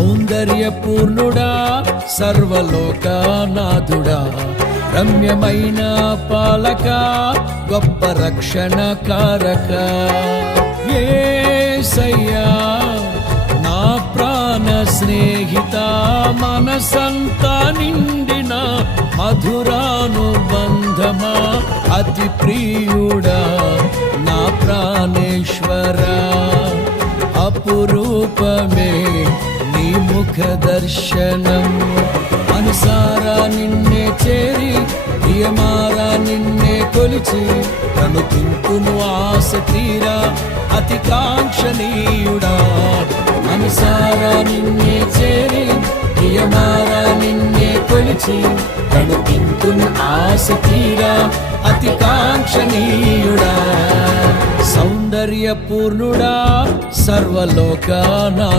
సౌందర్యపూర్ణుడా సర్వలోకనాథుడా రమ్యమైన పాలక గొప్ప రక్షణ కారక యేసయ్యా నా ప్రాణ స్నేహిత మనసంతా నిండిన మధురానుబంధమా అతి ప్రియుడా నా ప్రాణేశ్వరా అపురూపమే నీ ముఖ దర్శనం మనసారా నిన్నే చేరి ప్రియమారా నిన్నే కొలిచి కనుతింపును ఆశ తీరా అతి కాంక్షణీయుడా మనసారా నిన్నే చేరి ప్రియమారా నిన్నే కొలిచి కనుతింపును ఆశ తీరా అతి కాంక్షణీయుడా సౌందర్యపూర్ణుడా సర్వలోకనాథుడా